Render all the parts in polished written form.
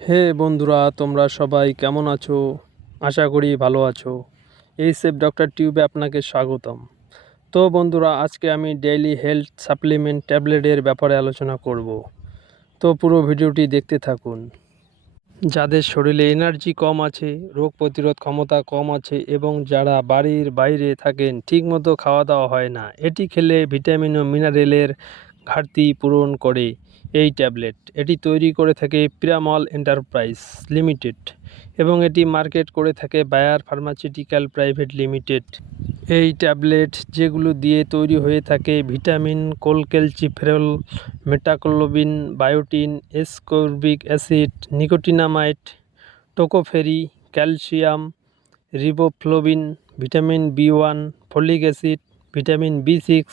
হে বন্ধুরা, তোমরা সবাই কেমন আছো? আশা করি ভালো আছো। এই সেফ ডক্টর টিউবে আপনাকে স্বাগতম। তো বন্ধুরা, আজকে আমি ডেইলি হেলথ সাপ্লিমেন্ট ট্যাবলেটের ব্যাপারে আলোচনা করব। তো পুরো ভিডিওটি দেখতে থাকুন। যাদের শরীরে এনার্জি কম আছে, রোগ প্রতিরোধ ক্ষমতা কম আছে এবং যারা বাড়ির বাইরে থাকেন, ঠিকমতো খাওয়া দাওয়া হয় না, এটি খেলে ভিটামিন ও মিনারেলের ঘাটতি পূরণ করে এই ট্যাবলেট। এটি তৈরি করে থাকে পিরামল এন্টারপ্রাইজ লিমিটেড এবং এটি মার্কেট করে থাকে বায়ার ফার্মাসিউটিক্যাল প্রাইভেট লিমিটেড। এই ট্যাবলেট যেগুলো দিয়ে তৈরি হয়ে থাকে vitamin, cholecalciferol, mecobalamin, biotin, ascorbic acid, nicotinamide, tocopherol, calcium, riboflavin, vitamin B one, folic acid, vitamin বি6,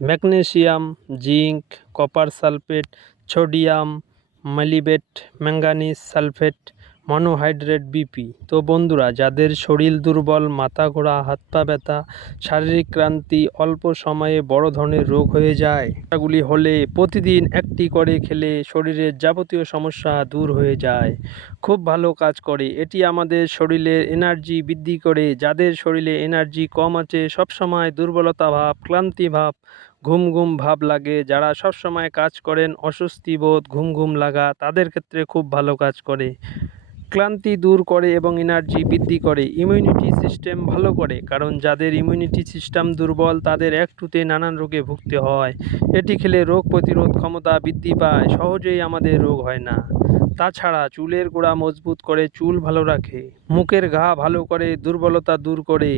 magnesium, zinc, copper sulphate, sodium molybdate, manganese sulphate, monohydrate BP. তো বন্ধুরা, যাদের শরীর দুর্বল, মাথা ঘোরা, হাত পা ব্যথা, শারীরিক ক্লান্তি, অল্প সময়ে বড় ধরনের রোগ হয়ে যায়, এগুলি হলে প্রতিদিন একটি করে খেলে শরীরের যাবতীয় সমস্যা দূর হয়ে যায়। খুব ভালো কাজ করে এটি, আমাদের শরীরের এনার্জি বৃদ্ধি করে। যাদের শরীরে এনার্জি কম আছে, সবসময় দুর্বলতা ভাব, ক্লান্তি ভাব, ঘুম ঘুম ভাব লাগে, যারা সবসময় কাজ করেন অস্বস্তি বোধ, ঘুম ঘুম লাগা, তাদের ক্ষেত্রে খুব ভালো কাজ করে। ক্লান্তি দূর করে এবং এনার্জি বৃদ্ধি করে। ইমিউনিটি সিস্টেম ভালো করে, কারণ যাদের ইমিউনিটি সিস্টেম দুর্বল তাদের একটুতে নানান রোগে ভুগতে হয়। এটি খেলে রোগ প্রতিরোধ ক্ষমতা বৃদ্ধি পায়, সহজেই আমাদের রোগ হয় না। তাছাড়া চুলের গোড়া মজবুত করে, চুল ভালো রাখে, মুখের ঘা ভালো করে, দুর্বলতা দূর করে।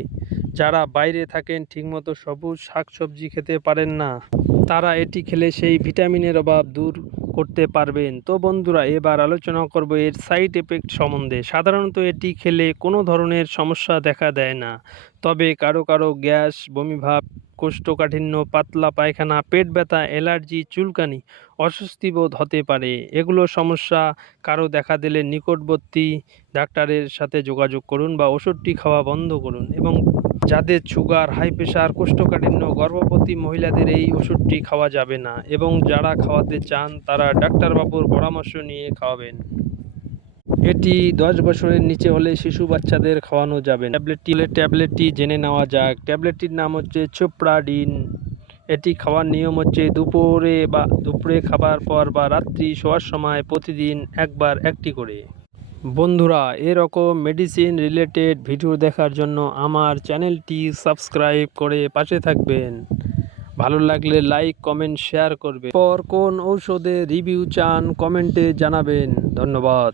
যারা বাইরে থাকেন, ঠিকমতো সবুজ শাকসবজি খেতে পারেন না, তারা এটি খেলে সেই ভিটামিনের অভাব দূর করতে পারবেন। তো বন্ধুরা, এবার আলোচনা করব এর সাইড এফেক্ট সম্বন্ধে। সাধারণত এটি খেলে কোনো ধরনের সমস্যা দেখা দেয় না, তবে কারো কারো গ্যাস, বমিভাব, কোষ্ঠকাঠিন্য, পাতলা পায়খানা, পেট ব্যথা, অ্যালার্জি, চুলকানি, অস্বস্তি বোধ হতে পারে। এগুলো সমস্যা কারো দেখা দিলে নিকটবর্তী ডাক্তারের সাথে যোগাযোগ করুন বা ওষুধটি খাওয়া বন্ধ করুন। এবং যাদের সুগার, হাই প্রেশার, কোষ্ঠকাঠিন্য, গর্ভবতী মহিলাদের এই ওষুধটি খাওয়া যাবে না এবং যারা খাওয়াতে চান তারা ডাক্তারবাবুর পরামর্শ নিয়ে খাওয়াবেন। এটি 10 বছরের নিচে হলে শিশু বাচ্চাদের খাওয়ানো যাবে না। ট্যাবলেটটি জেনে নেওয়া যাক। ট্যাবলেটটির নাম হচ্ছে চোপ্রাডিন। এটি খাওয়ার নিয়ম হচ্ছে দুপুরে খাবার পর বা রাত্রি শোয়ার সময় প্রতিদিন একবার একটি করে। বন্ধুরা, এরকম মেডিসিন রিলেটেড ভিডিও দেখার জন্য আমার চ্যানেলটি সাবস্ক্রাইব করে পাশে থাকবেন। ভালো লাগলে লাইক, কমেন্ট, শেয়ার করবেন। কোন ঔষধের রিভিউ চান কমেন্টে জানাবেন। ধন্যবাদ।